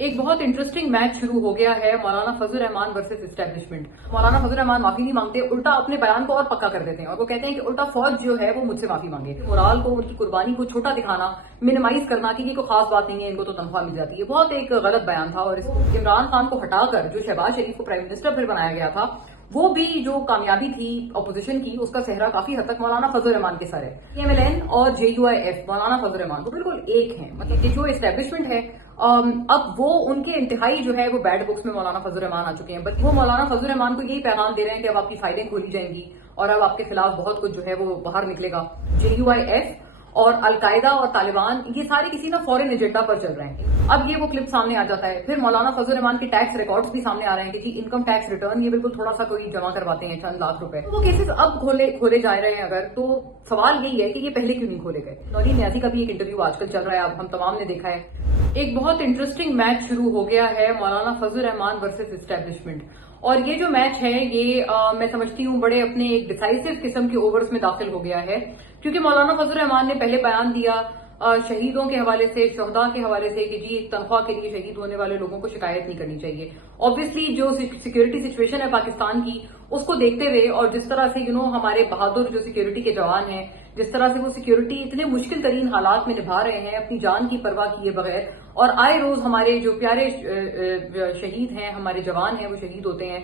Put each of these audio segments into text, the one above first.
ایک بہت interesting match شروع ہو گیا ہے مولانا فضل الرحمان ورسز اسٹیبلشمنٹ۔ مولانا فضل الرحمان معافی نہیں مانگتے، الٹا اپنے بیان کو اور پکا کر دیتے ہیں اور وہ کہتے ہیں کہ الٹا فوج جو ہے وہ مجھ سے معافی مانگے۔ مورال کو، ان کی قربانی کو چھوٹا دکھانا، منیمائز کرنا کہ یہ کوئی خاص بات نہیں ہے، ان کو تو تنخواہ مل جاتی ہے، بہت ایک غلط بیان تھا۔ اور عمران خان کو ہٹا کر جو شہباز شریف کو پرائم منسٹر پھر بنایا گیا تھا، وہ بھی جو کامیابی تھی اپوزیشن کی، اس کا صحرا کافی حد تک مولانا فضل الرحمان کے سر ہے۔ PMLN اور JUIF مولانا فضل الرحمان تو بالکل ایک ہیں، مطلب کہ جو اسٹیبلشمنٹ ہے اب وہ ان کے انتہائی جو ہے وہ بیڈ بکس میں مولانا فضل الرحمان آ چکے ہیں، بٹ وہ مولانا فضل الرحمان کو یہی پیغام دے رہے ہیں کہ اب آپ کی فائلیں کھولی جائیں گی اور اب آپ کے خلاف بہت کچھ جو ہے وہ باہر نکلے گا۔ JUIF اور القاعدہ اور طالبان یہ سارے کسی نہ فورن ایجنڈا پر چل رہے ہیں۔ اب یہ وہ کلپ سامنے آ جاتا ہے، پھر مولانا فضل الرحمان کے ٹیکس ریکارڈز بھی سامنے آ رہے ہیں کہ جی انکم ٹیکس ریٹرن یہ بالکل تھوڑا سا کوئی جمع کرواتے ہیں، چند لاکھ روپے۔ وہ کیسز اب کھولے جا رہے ہیں، اگر تو سوال یہی ہے کہ یہ پہلے کیوں نہیں کھولے گئے۔ نوری نیازی کا بھی ایک انٹرویو آج کل چل رہا ہے، اب ہم تمام نے دیکھا ہے۔ ایک بہت انٹرسٹنگ میچ شروع ہو گیا ہے مولانا فضل الرحمان ورسز اسٹیبلشمنٹ، اور یہ جو میچ ہے یہ میں سمجھتی ہوں بڑے اپنے ایک ڈیسائسو قسم کے اوورز میں داخل ہو گیا ہے، کیونکہ مولانا فضل الرحمان نے پہلے بیان دیا شہیدوں کے حوالے سے، شہداء کے حوالے سے کہ جی تنخواہ کے لیے شہید ہونے والے لوگوں کو شکایت نہیں کرنی چاہیے۔ آبویسلی جو سیکورٹی سچویشن ہے پاکستان کی، اس کو دیکھتے ہوئے اور جس طرح سے ہمارے بہادر جو سیکورٹی کے جوان ہیں، جس طرح سے وہ سیکورٹی اتنے مشکل ترین حالات میں نبھا رہے ہیں اپنی جان کی پرواہ کیے بغیر، اور آئے روز ہمارے جو پیارے شہید ہیں، ہمارے جوان ہیں، وہ شہید ہوتے ہیں،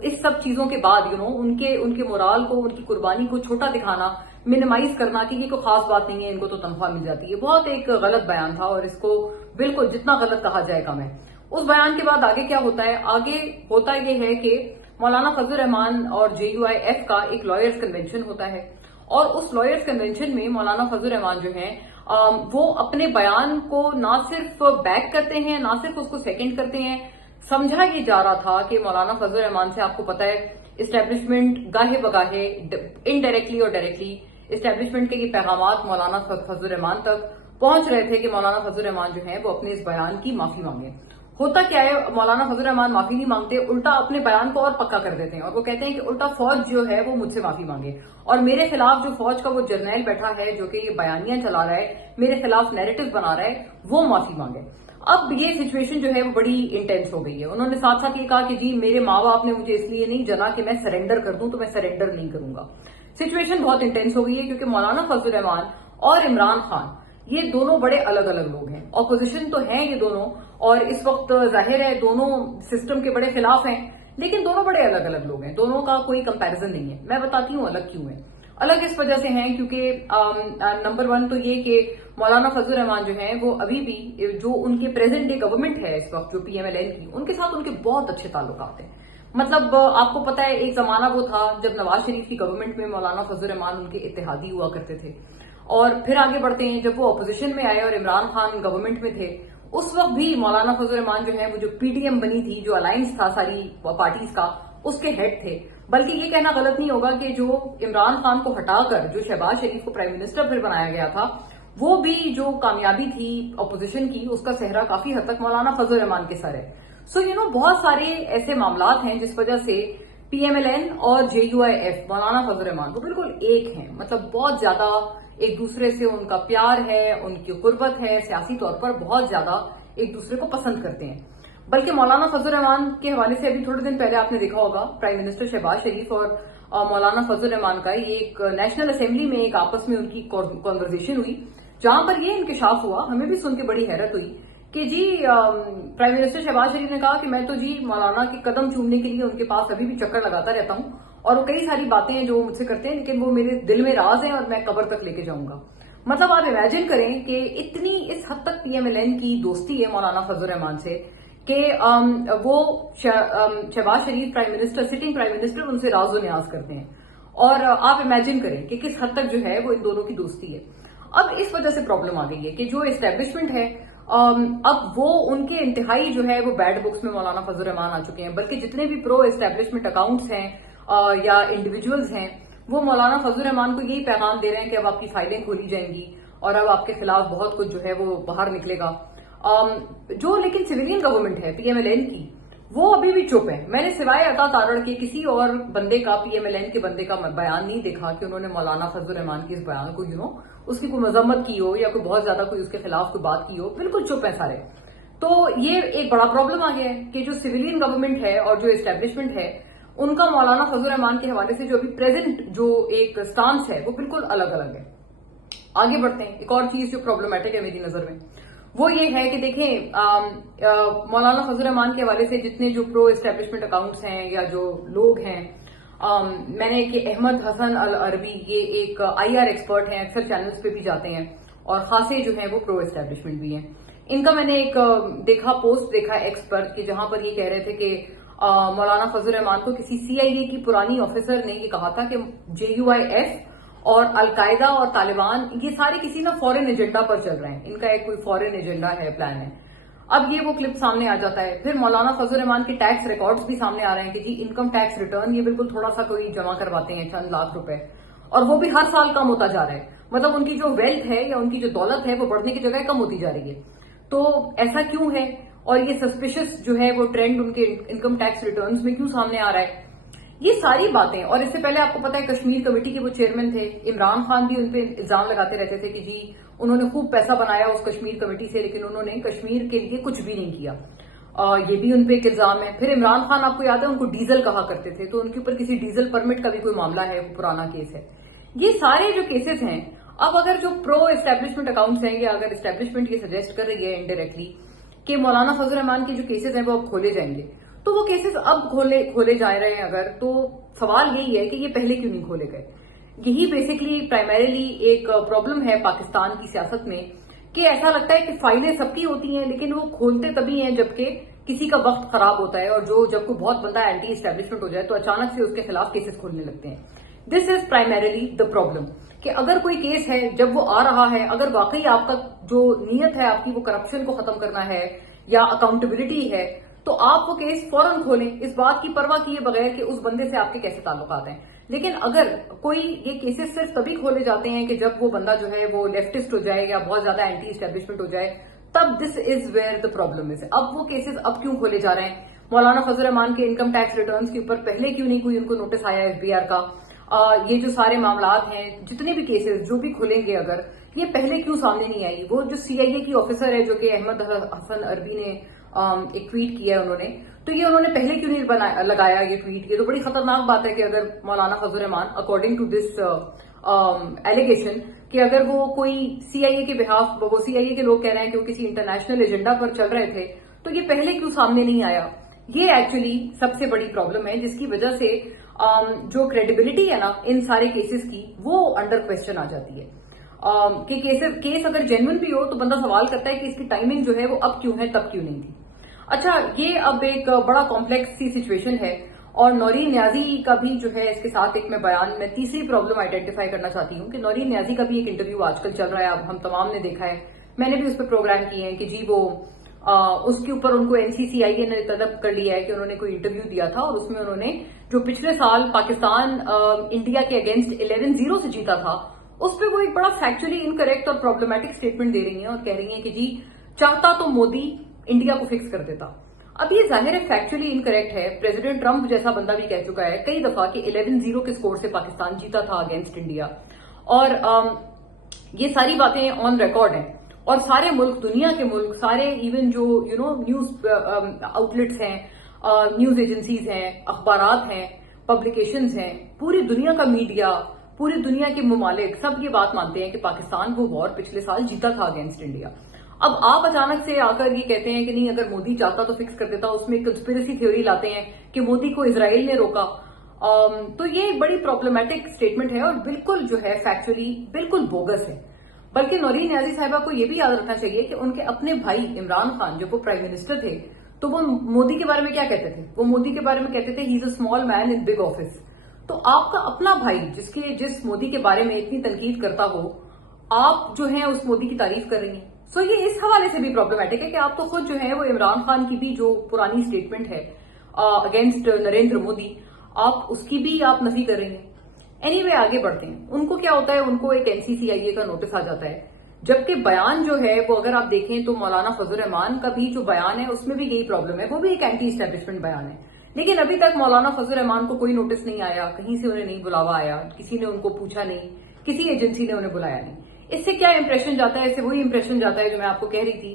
اس سب چیزوں کے بعد ان کے مورال کو، ان کی قربانی کو چھوٹا دکھانا، منیمائز کرنا کہ یہ کوئی خاص بات نہیں ہے، ان کو تو تنخواہ مل جاتی ہے، بہت ایک غلط بیان تھا، اور اس کو بالکل جتنا غلط کہا جائے کم ہے۔ اس بیان کے بعد آگے کیا ہوتا ہے؟ آگے ہوتا یہ ہے کہ مولانا فضل الرحمان اور JUIF کا ایک لائرز کنونشن ہوتا ہے، اور اس لائرز کنونشن میں مولانا فضل الرحمان جو ہیں وہ اپنے بیان کو نہ صرف بیک کرتے ہیں، نہ صرف اس کو سیکنڈ کرتے ہیں۔ سمجھا یہ جا رہا تھا کہ مولانا فضل الرحمان سے، آپ کو پتا ہے اسٹیبلشمنٹ گاہے بگاہے انڈائریکٹلی اور ڈائریکٹلی اسٹیبلشمنٹ کے یہ پیغامات مولانا فضل الرحمان تک پہنچ رہے تھے کہ مولانا فضل الرحمان جو ہیں وہ اپنے اس بیان کی معافی مانگیں۔ ہوتا کیا ہے؟ مولانا فضل الرحمان معافی نہیں مانگتے، الٹا اپنے بیان کو اور پکا کر دیتے ہیں اور وہ کہتے ہیں کہ الٹا فوج جو ہے وہ مجھ سے معافی مانگے، اور میرے خلاف جو فوج کا وہ جرنیل بیٹھا ہے جو کہ یہ بیانیاں چلا رہا ہے، میرے خلاف نیریٹو بنا رہا ہے، وہ معافی مانگے۔ اب یہ سچویشن جو ہے وہ بڑی انٹینس ہو گئی ہے۔ انہوں نے ساتھ ساتھ یہ کہا کہ جی میرے ماں باپ نے مجھے اس لیے نہیں جنا کہ میں سرنڈر کر دوں، تو میں سرنڈر نہیں کروں گا۔ سچویشن بہت انٹینس ہو گئی ہے، کیونکہ مولانا فضل الرحمان اور عمران خان یہ دونوں بڑے الگ الگ لوگ ہیں، اپوزیشن تو ہیں یہ دونوں، اور اس وقت ظاہر ہے دونوں سسٹم کے بڑے خلاف ہیں، لیکن دونوں بڑے الگ الگ لوگ ہیں، دونوں کا کوئی کمپیریزن نہیں ہے۔ میں بتاتی ہوں الگ کیوں ہیں۔ الگ اس وجہ سے ہیں کیونکہ نمبر ون تو یہ کہ مولانا فضل الرحمان جو ہیں وہ ابھی بھی جو ان کے پریزنٹ ڈے گورنمنٹ ہے اس وقت، جو PMLN کی، ان کے ساتھ ان کے بہت اچھے تعلقات ہیں۔ مطلب آپ کو پتا ہے ایک زمانہ وہ تھا جب نواز شریف کی گورنمنٹ میں مولانا فضل الرحمان ان کے اتحادی ہوا کرتے تھے، اور پھر آگے بڑھتے ہیں جب وہ اپوزیشن میں آئے اور عمران خان گورنمنٹ میں تھے، اس وقت بھی مولانا فضل الرحمان جو ہے وہ جو PDM بنی تھی، جو الائنس تھا ساری پارٹیز کا، اس کے ہیڈ تھے۔ بلکہ یہ کہنا غلط نہیں ہوگا کہ جو عمران خان کو ہٹا کر جو شہباز شریف کو پرائم منسٹر پھر بنایا گیا تھا، وہ بھی جو کامیابی تھی اپوزیشن کی، اس کا صحرا کافی حد تک مولانا فضل الرحمان کے سر ہے۔ سو بہت سارے ایسے معاملات ہیں جس وجہ سے PMLN اور JUIF مولانا فضل الرحمان وہ بالکل ایک ہیں، مطلب بہت زیادہ ایک دوسرے سے ان کا پیار ہے، ان کی قربت ہے، سیاسی طور پر بہت زیادہ ایک دوسرے کو پسند کرتے ہیں۔ بلکہ مولانا فضل الرحمان کے حوالے سے ابھی تھوڑے دن پہلے آپ نے دیکھا ہوگا پرائم منسٹر شہباز شریف اور مولانا فضل الرحمان کا یہ ایک نیشنل اسمبلی میں ایک آپس میں ان کی کانورزیشن ہوئی، جہاں پر یہ انکشاف ہوا، ہمیں بھی سن کے بڑی حیرت ہوئی کہ جی پرائم منسٹر شہباز شریف نے کہا کہ میں تو جی مولانا کے قدم چومنے کے لیے ان کے پاس ابھی بھی چکر لگاتا رہتا ہوں، اور وہ کئی ساری باتیں ہیں جو وہ مجھ سے کرتے ہیں، لیکن وہ میرے دل میں راز ہیں اور میں قبر تک لے کے جاؤں گا۔ مطلب آپ امیجن کریں کہ اتنی اس حد تک PMLN کی دوستی ہے مولانا فضل الرحمان سے کہ وہ Shehbaz Sharif prime minister, sitting prime minister, ان سے راز و نیاز کرتے ہیں، اور آپ امیجن کریں کہ کس حد تک جو ہے وہ ان دونوں کی دوستی ہے۔ اب اس وجہ سے پرابلم آ گئی ہے کہ جو اسٹیبلشمنٹ ہے اب وہ ان کے انتہائی جو ہے وہ بیڈ بکس میں مولانا فضل الرحمان آ چکے ہیں، بلکہ جتنے بھی پرو اسٹیبلشمنٹ اکاؤنٹس ہیں یا انڈیویجولز ہیں، وہ مولانا فضل الرحمان کو یہی پیغام دے رہے ہیں کہ اب آپ کی فائلیں کھولی جائیں گی اور اب آپ کے خلاف بہت کچھ جو ہے وہ باہر نکلے گا۔ جو لیکن سویلین گورنمنٹ ہے PMLN کی، وہ ابھی بھی چپ ہے۔ میں نے سوائے عطا تارڑ کے کسی اور بندے کا، PMLN کے بندے کا بیان نہیں دیکھا کہ انہوں نے مولانا فضل الرحمان کی اس بیان کو اس کی کوئی مذمت کی ہو یا کوئی بہت زیادہ کوئی اس کے خلاف کوئی بات کی ہو۔ بالکل چپ ہے سارے۔ تو یہ ایک بڑا پرابلم آ گیا ہے کہ جو سویلین گورنمنٹ ہے اور جو اسٹیبلشمنٹ ہے ان کا مولانا فضل الرحمان کے حوالے سے جو ابھی پریزنٹ جو ایک سٹانس ہے وہ بالکل الگ الگ ہے. آگے بڑھتے ہیں. ایک اور چیز جو پرابلمٹک ہے میری نظر میں وہ یہ ہے کہ دیکھیں مولانا فضل الرحمان کے حوالے سے جتنے جو پرو اسٹیبلشمنٹ اکاؤنٹس ہیں یا جو لوگ ہیں، میں نے کہ احمد حسن العربی یہ ایک آئی آر ایکسپرٹ ہیں، اکثر چینلز پہ بھی جاتے ہیں اور خاصے جو ہیں وہ پرو اسٹیبلشمنٹ بھی ہیں. ان کا میں نے ایک پوسٹ دیکھا ایکس پر کہ جہاں پر یہ کہہ رہے تھے کہ مولانا فضل الرحمان کو کسی سی آئی اے کی پرانی آفیسر نے یہ کہا تھا کہ JUIF اور القاعدہ اور طالبان یہ سارے کسی نا فورن ایجنڈا پر چل رہے ہیں، ان کا ایک کوئی فورن ایجنڈا ہے، پلان ہے. اب یہ وہ کلپ سامنے آ جاتا ہے. پھر مولانا فضل الرحمان کے ٹیکس ریکارڈز بھی سامنے آ رہے ہیں کہ جی انکم ٹیکس ریٹرن یہ بالکل تھوڑا سا کوئی جمع کرواتے ہیں، چند لاکھ روپے، اور وہ بھی ہر سال کم ہوتا جا رہا ہے. مطلب ان کی جو ویلتھ ہے یا ان کی جو دولت ہے وہ بڑھنے کی جگہ کم ہوتی جا رہی ہے. تو ایسا کیوں ہے اور یہ سسپیشس جو ہے وہ ٹرینڈ ان کے انکم ٹیکس ریٹرنز میں کیوں سامنے آ رہا ہے؟ یہ ساری باتیں. اور اس سے پہلے آپ کو پتا ہے کشمیر کمیٹی کے وہ چیئرمین تھے عمران خان بھی ان پہ الزام لگاتے رہتے تھے کہ جی انہوں نے خوب پیسہ بنایا اس کشمیر کمیٹی سے لیکن انہوں نے کشمیر کے لیے کچھ بھی نہیں کیا. یہ بھی ان پہ ایک الزام ہے. پھر عمران خان آپ کو یاد ہے ان کو ڈیزل کہا کرتے تھے، تو ان کے اوپر کسی ڈیزل پرمٹ کا بھی کوئی معاملہ ہے، وہ پرانا کیس ہے. یہ سارے جو کیسز ہیں، اب اگر جو پرو اسٹیبلشمنٹ اکاؤنٹس ہیں یا اگر اسٹیبلشمنٹ یہ سجیسٹ کر رہی ہے انڈائریکٹلی کہ مولانا فضل الرحمان کے جو کیسز ہیں وہ اب کھولے جائیں گے، تو وہ کیسز اب کھولے جا رہے ہیں اگر، تو سوال یہی ہے کہ یہ پہلے کیوں نہیں کھولے گئے. یہی بیسکلی پرائمریلی ایک پرابلم ہے پاکستان کی سیاست میں کہ ایسا لگتا ہے کہ فائلیں سب کی ہوتی ہیں لیکن وہ کھولتے تبھی ہیں جبکہ کسی کا وقت خراب ہوتا ہے اور جب کوئی بہت بندہ اینٹی اسٹیبلشمنٹ ہو جائے تو اچانک سے اس کے خلاف کیسز کھولنے لگتے ہیں. دس از پرائمریلی دا پرابلم کہ اگر کوئی کیس ہے جب وہ آ رہا ہے، اگر واقعی آپ کا جو نیت ہے آپ کی وہ کرپشن کو ختم کرنا ہے یا اکاؤنٹیبلٹی ہے، تو آپ وہ کیس فوراً کھولیں اس بات کی پرواہ کیے بغیر کہ اس بندے سے آپ کے کیسے تعلقات ہیں. لیکن اگر کوئی یہ کیسز صرف تبھی کھولے جاتے ہیں کہ جب وہ بندہ جو ہے وہ لیفٹسٹ ہو جائے یا بہت زیادہ اینٹی اسٹیبلشمنٹ ہو جائے، تب دس is where the problem is. اب وہ کیسز اب کیوں کھولے جا رہے ہیں؟ مولانا فضل الرحمان کے انکم ٹیکس ریٹرنز کے اوپر پہلے کیوں نہیں کوئی ان کو نوٹس آیا FBR کا؟ یہ جو سارے معاملات ہیں، جتنے بھی کیسز جو بھی کھلیں گے اگر، یہ پہلے کیوں سامنے نہیں آئی؟ وہ جو CIA کی آفیسر ہے جو کہ احمد حسن عربی نے ایک ٹویٹ کیا ہے تو یہ انہوں نے پہلے کیوں نہیں لگایا یہ ٹویٹ؟ یہ تو بڑی خطرناک بات ہے کہ اگر مولانا فضل الرحمان اکارڈنگ ٹو دس ایلیگیشن کہ اگر وہ کوئی CIA کے بہاف، وہ CIA کے لوگ کہہ رہے ہیں کہ وہ کسی انٹرنیشنل ایجنڈا پر چل رہے تھے، تو یہ پہلے کیوں سامنے نہیں آیا؟ یہ ایکچولی سب سے بڑی پرابلم ہے جس کی وجہ سے جو کریڈیبلٹی ہے نا ان سارے کیسز کی وہ انڈر کوسچن آ جاتی ہے. کہ کیس اگر جینوئن بھی ہو تو بندہ سوال کرتا ہے کہ اس کی ٹائمنگ جو ہے وہ اب کیوں ہے تب کیوں نہیں تھی. اچھا، یہ اب ایک بڑا کمپلیکس سی سچویشن ہے اور نورین نیازی کا بھی جو ہے اس کے ساتھ ایک میں تیسری پرابلم آئیڈینٹیفائی کرنا چاہتی ہوں کہ نورین نیازی کا بھی ایک انٹرویو آج کل چل رہا ہے، اب ہم تمام نے دیکھا ہے، میں نے بھی اس پہ پروگرام کیے ہیں کہ جی وہ اس کے اوپر ان کو NCCIA نے طلب کر لیا ہے کہ انہوں نے کوئی انٹرویو دیا تھا اور اس میں انہوں نے جو پچھلے سال پاکستان انڈیا کے اگینسٹ 11-0 سے جیتا تھا اس پہ وہ ایک بڑا فیکچولی انکریکٹ اور پرابلمٹک سٹیٹمنٹ دے رہی ہیں اور کہہ رہی ہیں کہ جی چاہتا تو مودی انڈیا کو فکس کر دیتا. اب یہ ظاہر ہے فیکچولی انکریکٹ ہے. پریزیڈنٹ ٹرمپ جیسا بندہ بھی کہہ چکا ہے کئی دفعہ کہ 11-0 کے سکور سے پاکستان جیتا تھا اگینسٹ انڈیا، اور یہ ساری باتیں آن ریکارڈ ہیں. اور سارے ملک، دنیا کے ملک سارے، ایون جو نیوز آؤٹلیٹس ہیں، نیوز ایجنسیز ہیں، اخبارات ہیں، پبلیکیشنز ہیں، پوری دنیا کا میڈیا، پوری دنیا کے ممالک سب یہ بات مانتے ہیں کہ پاکستان وہ وار پچھلے سال جیتا تھا اگینسٹ انڈیا. اب آپ اچانک سے آ کر یہ کہتے ہیں کہ نہیں اگر مودی چاہتا تو فکس کر دیتا، اس میں کنسپیریسی تھیوری لاتے ہیں کہ مودی کو اسرائیل نے روکا. تو یہ ایک بڑی پرابلمٹک سٹیٹمنٹ ہے اور بالکل جو ہے فیکچولی بالکل بوگس ہے. بلکہ نورین نیازی صاحبہ کو یہ بھی یاد رکھنا چاہیے کہ ان کے اپنے بھائی عمران خان جب وہ پرائم منسٹر تھے تو وہ مودی کے بارے میں کیا کہتے تھے؟ وہ مودی کے بارے میں کہتے تھے he is a small man in big office. تو آپ کا اپنا بھائی جس مودی کے بارے میں اتنی تنقید کرتا ہو، آپ جو ہیں اس مودی کی تعریف کر رہی ہیں. سو یہ اس حوالے سے بھی پرابلمٹک ہے کہ آپ تو خود جو ہے وہ عمران خان کی بھی جو پرانی سٹیٹمنٹ ہے اگینسٹ نریندر مودی، آپ اس کی بھی آپ نفی کر رہی ہیں. اینی وے آگے بڑھتے ہیں. ان کو کیا ہوتا ہے؟ ان کو ایک NCCIA کا نوٹس آ جاتا ہے، جبکہ بیان جو ہے وہ اگر آپ دیکھیں تو مولانا فضل الرحمان کا بھی جو بیان ہے اس میں بھی یہی پرابلم ہے، وہ بھی ایک اینٹی اسٹیبلشمنٹ بیان ہے. لیکن ابھی تک مولانا فضل الرحمان کو کوئی نوٹس نہیں آیا، کہیں سے انہیں نہیں بلاوا آیا، کسی نے ان کو پوچھا نہیں، کسی ایجنسی نے انہیں بلایا نہیں. اس سے کیا امپریشن جاتا ہے؟ اس سے وہی امپریشن جاتا ہے جو میں آپ کو کہہ رہی تھی